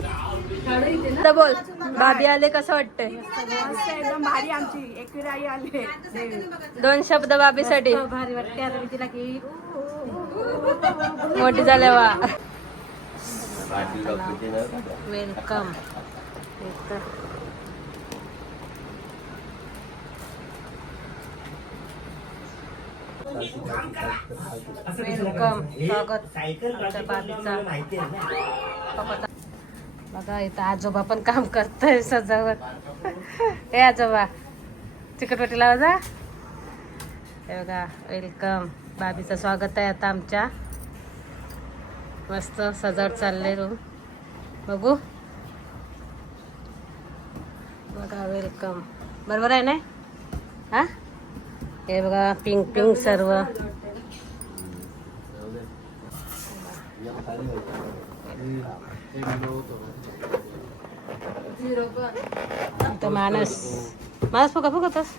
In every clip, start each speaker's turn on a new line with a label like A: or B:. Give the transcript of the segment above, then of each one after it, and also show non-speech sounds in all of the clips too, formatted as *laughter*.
A: आता बोल भाभी आले कसं वाटतंय?
B: एकदम भारी आमची एकविराई आले
A: दोन शब्द भाभीसाठी.
B: भारी वाटते आता मी तिला की
A: मोठी झाल्या वा वेलकम वेलकम स्वागत आमच्या भाभीचा बघा इथं आजोबा पण काम करतोय सजावट. हे आजोबा चिकटपट्टी लावा जा हे बघा वेलकम. बाबीचं स्वागत आहे आता आमच्या. मस्त सजावट चाललंय रूम बघू. बघा वेलकम. बरोबर आहे ना? हा? हे बघा पिंक पिंक सर्व. इथं माणस. माणस फुका फुकतस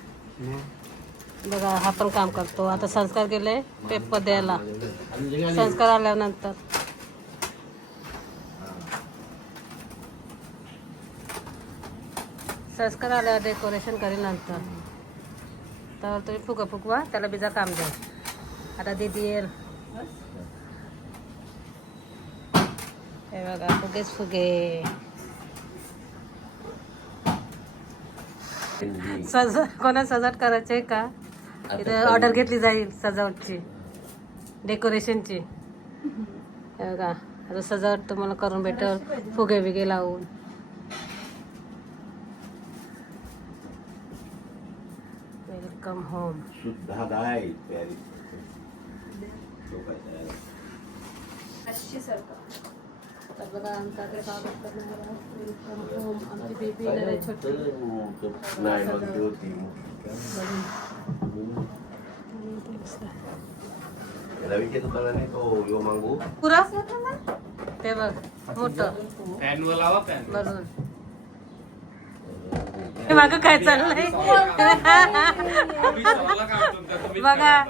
A: बघा हा पण काम करतो. आता संस्कार केले पेपर द्यायला. संस्कार आल्यानंतर. संस्कार आल्यावर डेकोरेशन करेल नंतर. तर तुम्ही फुगा फुगवा त्याला बिजा काम द्या आता दीदी येईल हे बघा फुगेच फुगे. सज कोणा सजावट करायची आहे का? इथे ऑर्डर घेतली जाईल सजावटची डेकोरेशनची हे बघा आता सजावट तुम्हाला करून भेटेल. फुगे बिगे लावून. वेलकम होम
C: शुद्ध गाय प्यारी लोकांच्या
A: तर बघा आमचा ते स्वागत करणारा वेलकम होम
C: मागं
A: काय चाललंय? बघा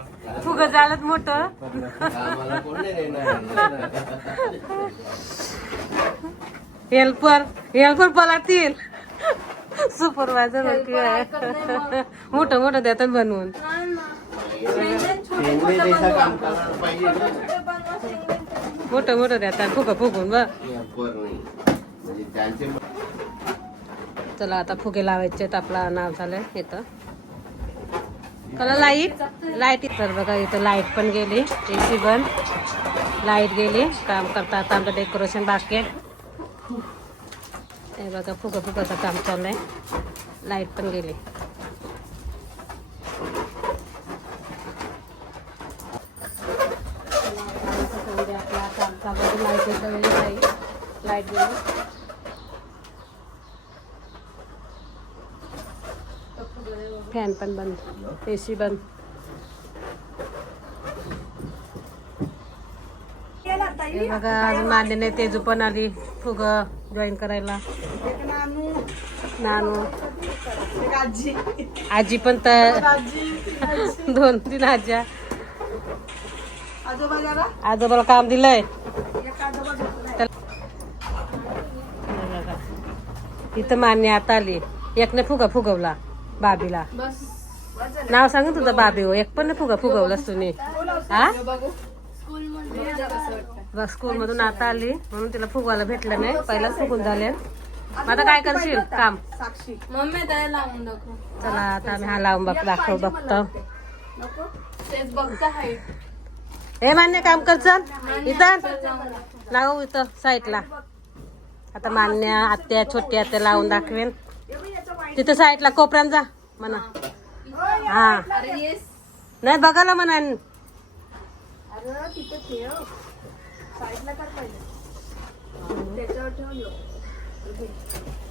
A: फुग झालं मोठं.
C: आम्हाला कोण नाही देणार
A: हेल्पर हेल्पर पलातील सुपरवायझर मोठं मोठं देतात बनवून. मोठं मोठं देतात. फुगं फुगून बघ
C: वर नाही म्हणजे त्यांचे
A: चला आता फुगे लावायचे आहेत आपला नाव झालं इथं. चला लाइट लाइट तर बघा इथं लाइट पण गेली ए सी बंद. लाइट गेली काम करता आता आमचं डेकोरेशन बाकी आहे. हे बघा फुगं फुगाचं काम चाललंय लाइट पण गेली. आपला काम चालू लाइट लाइट गेली. फॅन पण बंद ए सी बंद बघा अजून आले नाही तेजू पण आली फुग जॉईन करायला. नानू.
B: आजी
A: आजी पण तर दोन तीन आज्या. आजोबाला काम दिलंय. इथं मान्य आता आली. एकने फुगा फुगवला. बाबीला. नाव सांग ना तुझं बाबी हो. एक पण नाही फुगा फुगवलास तुम्ही. हा बघ स्कूल मधून आता आली म्हणून तिला फुगवायला भेटलं नाही. पहिलाच फुगून झाले. आता काय करशील? काम?
B: साक्षी.
D: मम्मी लावून दाखव.
A: चला आता आम्ही हा लावून बघ दाखव बघतो. हे मान्य काम कर चल. इथं? लावू इथं साईडला आता मान्य आत्या छोटी आत्या लावून दाखवेन. तिथं साईडला कोपऱ्यात जा. म्हणा. हा. नाही बघायला म्हणा.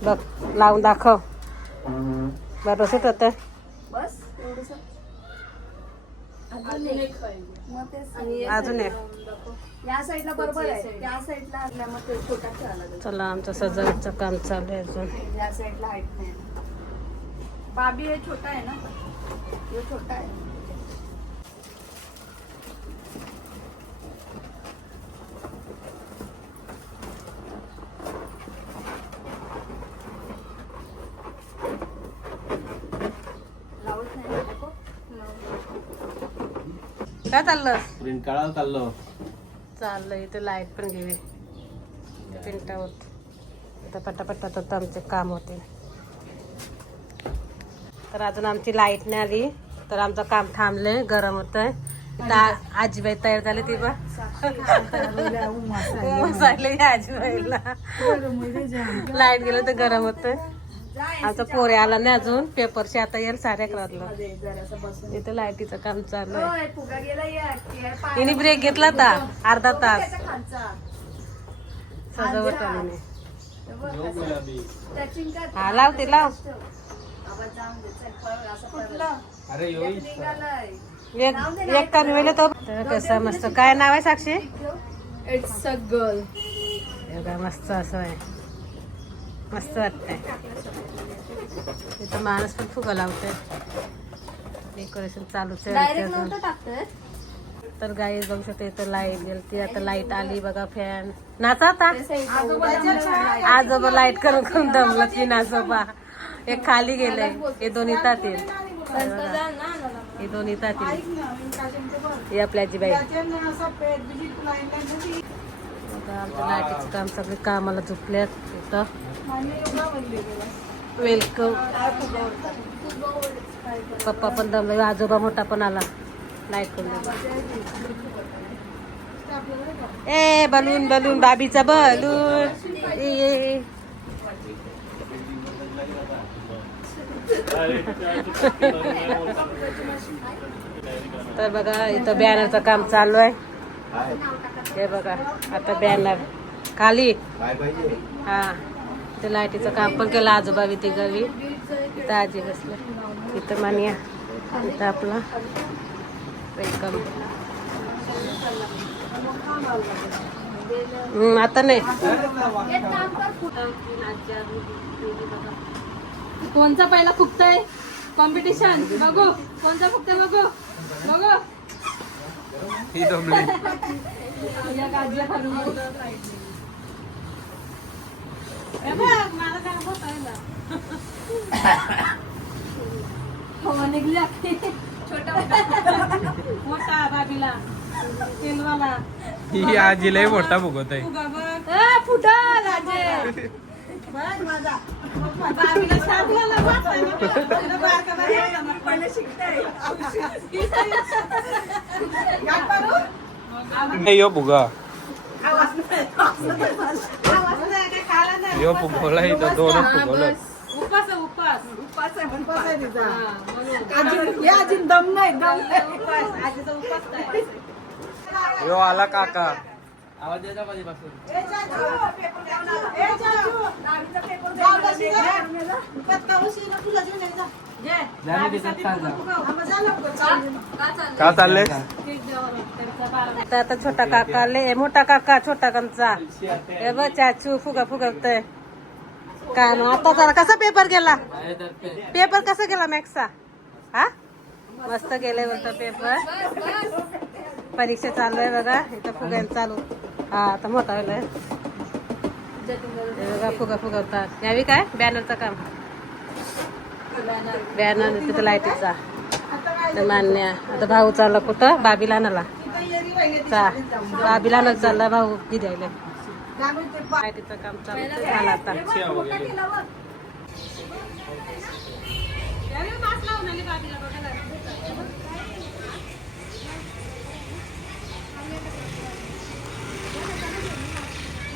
A: बघ लावून दाखव. बरोबर होत.
B: बस
D: अजून
A: चला आमचं सजावटचं काम चालू आहे अजून
B: या साईडला हाईट नाही बाबी हे छोटा आहे ना? हे छोटा आहे?
A: काय चाललं?
C: प्रिंट काढायला चाललो.
A: चाललं इथे लाइट पण घेऊया. प्रिंट आउट आता पटापटा तर आमचे काम होते तर अजून आमची लाइट नाही आली. तर आमचं काम थांबलंय गरम होत आजीबाई तयार झाली ती बा आजीबाईला. लाइट गेलं तर गरम होत आमचा पोरे आला नाही अजून. पेपरशी आता येईल साडे अकराला इथे लाईटीचं काम चालू आहे. तिने ब्रेक घेतला होता अर्धा तास.
B: त्याचा
A: सजावट आली नाही.
B: हा
A: लावते लाव.
B: आवाज जाऊन दे, चल, पळ, असं पळ. एक निघालाय.
A: एक एक कान वेळे तो. तर कसं मस्त. काय नाव आहे साक्षी?
D: इट्स अ गर्ल
A: बघा, मस्त असं आहे. मस्त वाटतंय. इथं माणूस पण फुगा लावतोय. डेकोरेशन चालूच आहे
D: डायरेक्ट
A: तर गाई बघू शकते इथं लाइट गेली. ती आता लाइट आली बघा फॅन नाचा आता. आजोबा लाइट करून करून दमलं की नाचोबा. एक खाली गेले हे दोन येतात हे दोन येतात हे आपल्या आजीबाई. आता आमच्या लाईटीचं काम सगळे कामाला झुकल्यात इथं. वेलकम. पप्पा पण दमले. आजोबा मोठा पण आला. पण ए बलून बलून बाबीचा बलून. ए, ए, ए. तर बघा इथं बॅनरचं काम चालू आहे.
C: काय?
A: हे बघा आता बॅनर खाली. हा. ते लाईटीचं काम पण केलं आजोबा इथे घरी. इथं आजी बसले. इथं मानिया इथं आपला. वेलकम हम्म, आता नाही.
D: कोणचा पहिला फुकतय? कॉम्पिटिशन बघू. कोणचा फुकतय बघू? बघू. हे बघ, मला काय होत आहे ना. हवा निघली आपली. मोठा बाबीला. तेलवाला.
E: ही आजीलाही मोठा आहे
D: ए, फुटल राजे
E: यो भुगा यो फुगवला इथं दोनच फुगवलं
D: उपास उपास.
B: उपास आहे.
D: हा, म्हणून. आजीचा उपास
E: यो आला काका.
B: गेला.
E: का? चालले
A: आता आता छोटा काका आले. ए, मोठा काका छोटा कंचा हे बघ चाचू फुगा फुगवतोय. काय ना आता जरा कसा पेपर गेला? पेपर कसा गेला मॅक्सचा? हा? मस्त गेले बोलतो पेपर. परीक्षा चालू आहे बघा. इथं फुगा चालू. आता मोठा व्हायला फुगा फुगवतात यावी काय? बॅनरचं काम. बॅनर तिथं लाईटीचा तर मान्य. आता भाऊ चालला कुठं? बाबीला आणाला चा. बाबीला आणायला चालला भाऊ गिरायला लाईटीचं काम चालू झालं आता. बाबीला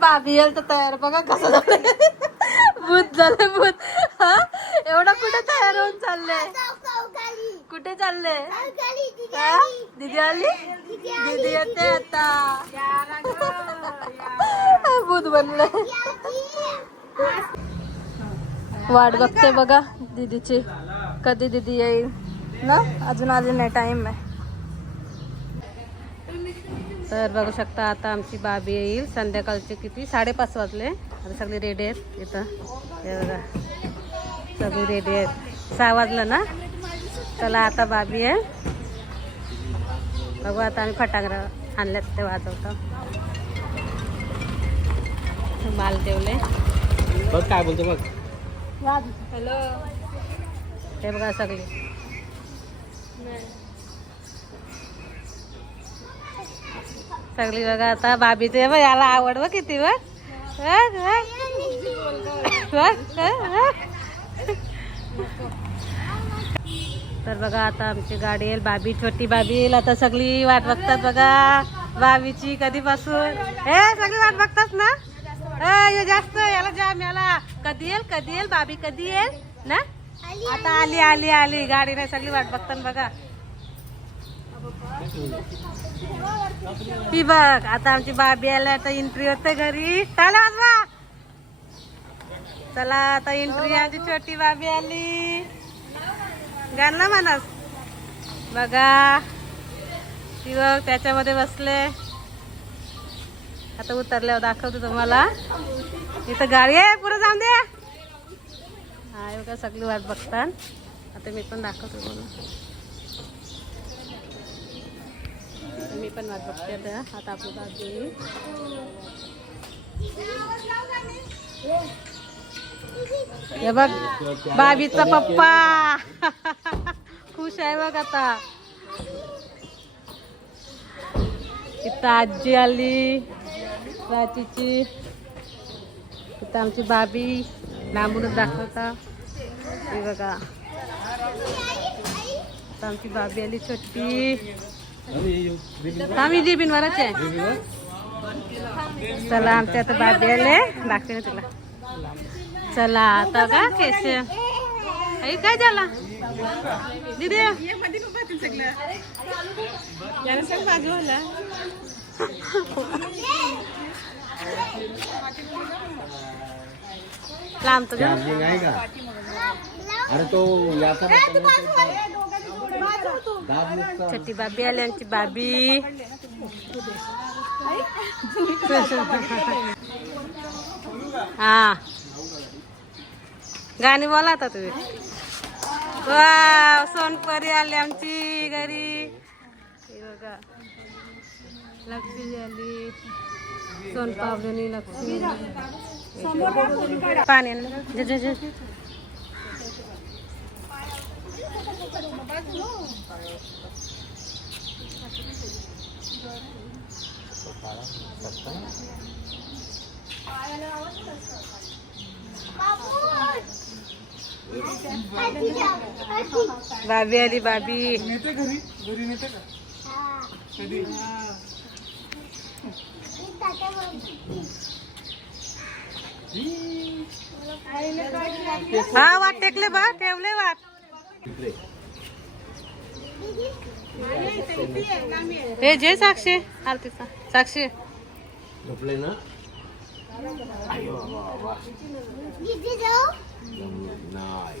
A: बाबी येईल तर तयार बघा कसं झालं भूत झालं भूत. हा? एवढा कुठे तयार होऊन चाललंय? कुठे चालले? दीदी आली? दीदी येते आता. भूत बनले वाट बघते बघा दीदीची. कधी दीदी येईल? ना? अजून आली नाही टाइम आहे. तर बघू शकता आता आमची बाबी येईल. संध्याकाळचे किती? साडेपाच वाजले. आता सगळे रेडी आहेत इथं. हे बघा. सगळी रेडी आहेत. सहा वाजलं ना? चला आता बाबी आहे. बघू आता आम्ही फटाकडा आणल्यात ते वाजवतो. माल ठेवले.
C: बघ काय बोलतो बघ.
A: हॅलो हे बघा सगळे. सगळी बघा आता बाबीचे बघ याला आवड बघ किती बघ. तर बघा आता आमची गाडी येईल बाबी छोटी बाबी येईल. आता सगळी वाट बघतात बघा. बाबीची कधीपासून. हे सगळी वाट बघतात ना? जास्त याला जाम याला. कधी येईल कधी येईल बाबी कधी येईल? ना? आता आली आली आली. गाडीने सगळी वाट बघतात बघा. ती बघ आता आमची बाबी आल्या आता एंट्री होते घरी. चला वाजवा चला आता एंट्री आमची छोटी बाबी आली. गाणं म्हणस. बघा. ती बघ त्याच्यामध्ये बसले. आता उतरल्यावर दाखवतो तुम्हाला. इथं गाडी आहे पुढे जाऊन दे. हा हे बघा सगळी वाट बघतात आता मी पण दाखवतो तुम्हाला मी पण वाट बघते आता आता आपली बाजू येईल. हे बघ बाबीचा पप्पा खुश आहे बघ आता इथं आजी आली प्राचीची इथं आमची बाबी लांबूनच दाखवता हे बघा इथं आमची बाबी आली छोटी आम्ही जी बिनवरच आहे चला आमच्या आता बाबी आले दाखवे ना तुला चला आता का केस आई काय झाला दिदी याला सांग बाजू आला लांब तर जा.
C: चार्जिंग आहे का अरे तो याचा दाब नुसता
A: छोटी बाबी आली आमची बाबी हा गाणी बोला आता तुम्ही वा सोनपरी आली आमची घरी हे बघा लक्ष्मी आली सोनपावली लक्ष्मी पाणी आण ना. जे- जे- जे. बाबी आली बाबी हा वाट टेकले बा ठेवले वाट. हे जे साक्षी आरतीचा. साक्षी.
C: झोपले ना? नाही.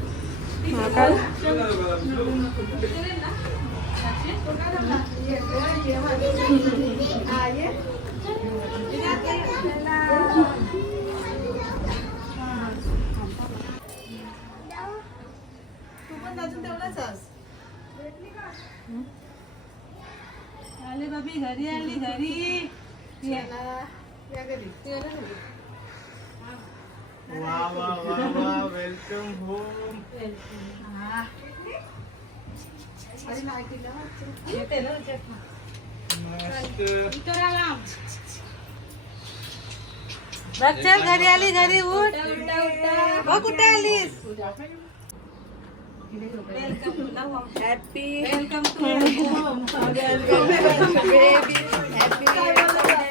D: आले बाबी घरी आली घरी. या घरी.
A: बघ चल घरी आली घरी उठ. हो कुठे आलीस?
C: अरे उठं नाही
F: पहिला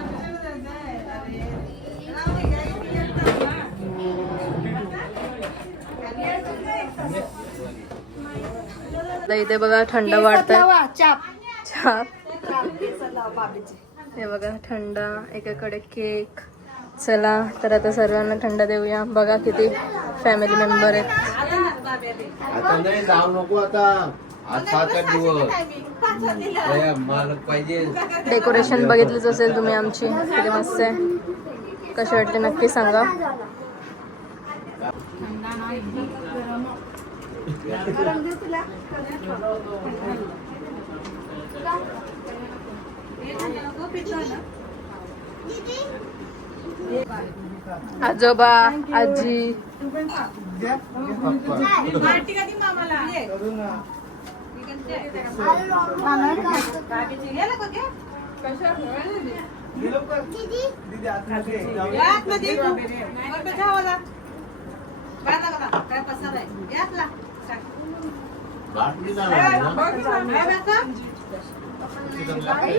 D: आता इथे बघा थंड छाप हे बघा थंड एकाकडे केक. चला तर आता सर्वांना थंड देऊया. बघा किती फॅमिली मेंबर आहेत. डेकोरेशन बघितलीच असेल तुम्ही आमची. किती मस्त आहे. कशी वाटली नक्की सांगा. आजोबा आजी
F: दीदी आतमध्ये जाऊ.
C: बाटली जाणार ना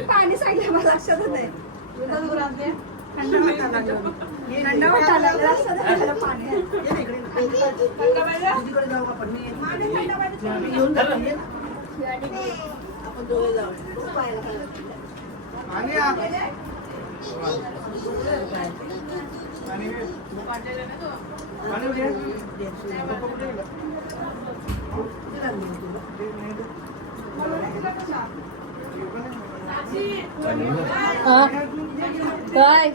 B: पाणी सांगितलं मला लक्षातच नाही
F: आणि आ- आणि आणि उद्या? पप्पा कुठे गेला?
D: काय?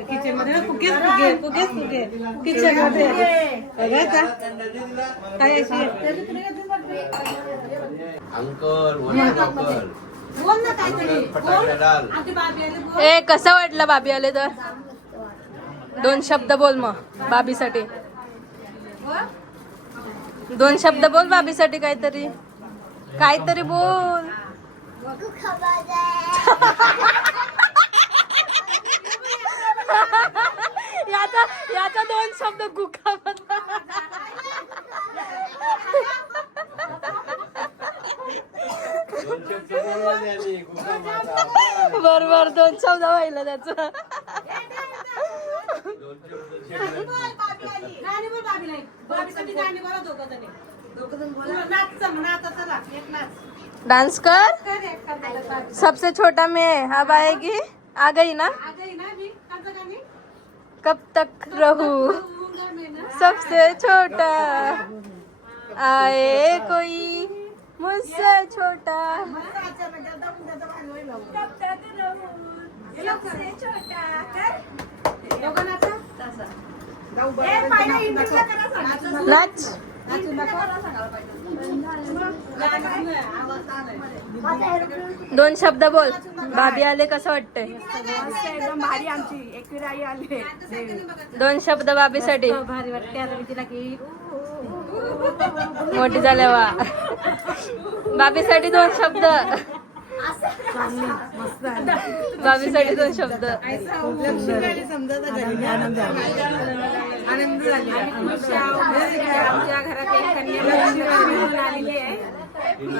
A: किचनमध्ये फुगेच फुगे फुगेच फुगे किचनमध्ये काय अशी
C: अंकल अंकल
D: ए कसं वाटलं बाबी आले तर? दोन शब्द बोल मग बाबीसाठी. दोन शब्द बोल बाबीसाठी काहीतरी. काहीतरी बोल. याचा याचा दोन शब्द गुका
C: बर बर
D: बरोबर दोन चौदा व्हायला त्याच.
A: डान्स
D: डांस कर. सबसे छोटा में अब आएगी आ गई ना? कब तक रहू? सबसे छोटा आए कोई। मुझसे छोटा।
A: दोघं नाचा
D: नाच. दोन शब्द बोल. भाभी आले कसं वाटतंय?
B: एकदम भारी आमची. आली.
D: दोन शब्द भाभीसाठी.
A: भारी वाटते आता मी तिला की
D: मोठी झाल्या वा बाबीसाठी दोन शब्द. बाबीसाठी दोन शब्द.
B: आमच्या घरात एक कन्या म्हणून आलेली आहे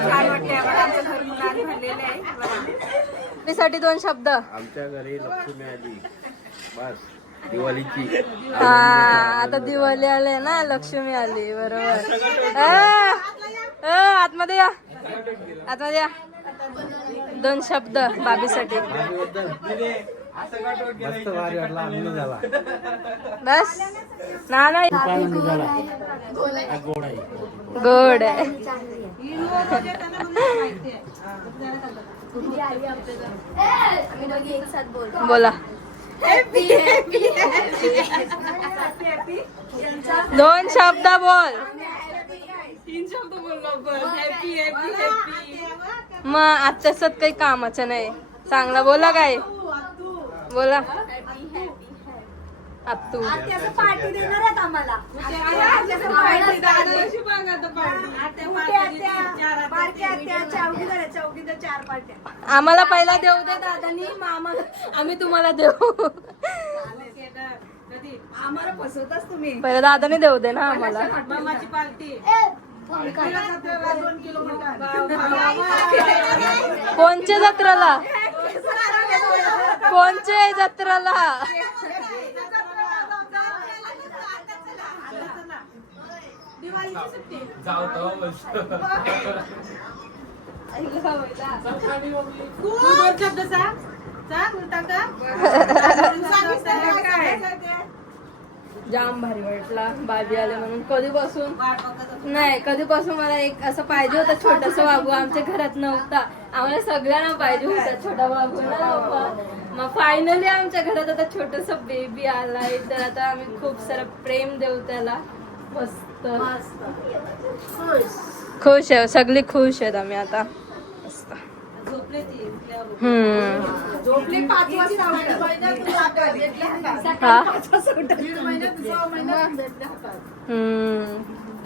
B: छान वाटते आमचं घर भरलेलं आहे
D: बाबीसाठी दोन शब्द.
C: आमच्या घरी लक्ष्मी आली. बस. दिवाळीची.
D: हा आता दिवाळी आले ना लक्ष्मी आली बरोबर. अ, अ, आतमध्ये या. आतमध्ये या. दोन शब्द बाबीसाठी.
E: मस्त भारी वाटला आनंद झाला.
D: बस. ना नाही गोड आहे. बोला. दोन शब्द बोल. मग आजच्या काही कामाचं नाही. चांगला बोला काय बोला. आत्तू आम्हाला. पहिला देऊ दे. दादानी आम्हाला आम्ही तुम्हाला देऊ.
B: आम्हाला फसवताच तुम्ही.
D: पहिला दादाने देऊ दे ना आम्हाला.
B: मामाची पार्टी.
D: कोणच्या जत्राला? कोणच्या जत्राला?
B: दोन शब्द सांग सांग उलटा का
D: जाम भारी वाटला. बाबी आले म्हणून. कधीपासून? नाही कधीपासून मला एक असं पाहिजे होता छोटस बाबू आमच्या घरात नव्हता. आम्हाला सगळ्यांना पाहिजे होता छोटा बाबू ना मग फायनली आमच्या घरात आता छोटस बेबी आलाय. तर आता आम्ही खूप सारं प्रेम देऊ त्याला. मस्त. खुश. आहे. सगळी खुश आहेत आम्ही आता. मस्त. हा?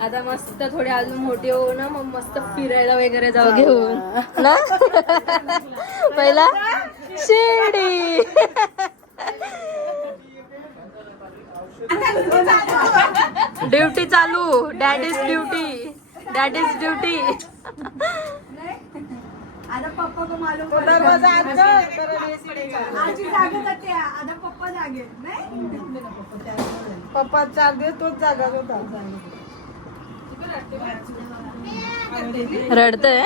D: आता मस्त थोडी अजून मोठी होऊ ना मग मस्त फिरायला वगैरे जाऊ. घेऊन ना? *laughs* पहिला? शिर्डी. ड्युटी चालू. Daddy's duty. Daddy's duty.
B: आता पप्पा को मालूम दरवाजा आजी जागेत होते. आता पप्पा नाही? पप्पा चार दिवस तोच जागा होता.
D: रडतय.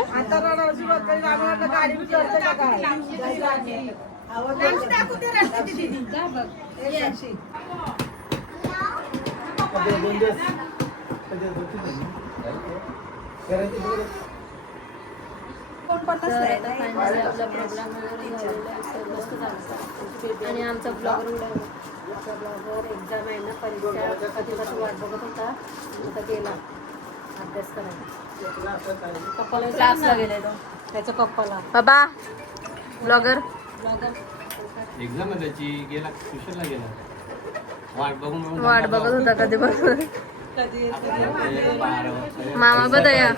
D: आणि आमचा ब्लॉग
A: ब्लॉगवर एक्झाम आहे ना परीक्षा. कधीपासून वाट बघत होता? आता गेला. अभ्यास करायला पप्पाला
D: क्लासला गेले तो
A: त्याच्या पप्पाला.
D: बाबा ब्लॉगर
A: ब्लॉगर
C: एक्झाम आहे त्याची. गेला ट्युशनला गेला. वाट बघून बघून
D: वाट बघत होता कधीपासून
C: मामा
D: मामा बदया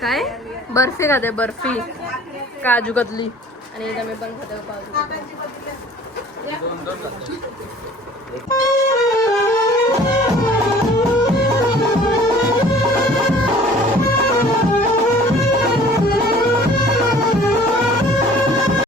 D: काय? बर्फी खाते बर्फी. काजू कतली. आणि इथं मी पण खाते कतली. *laughs*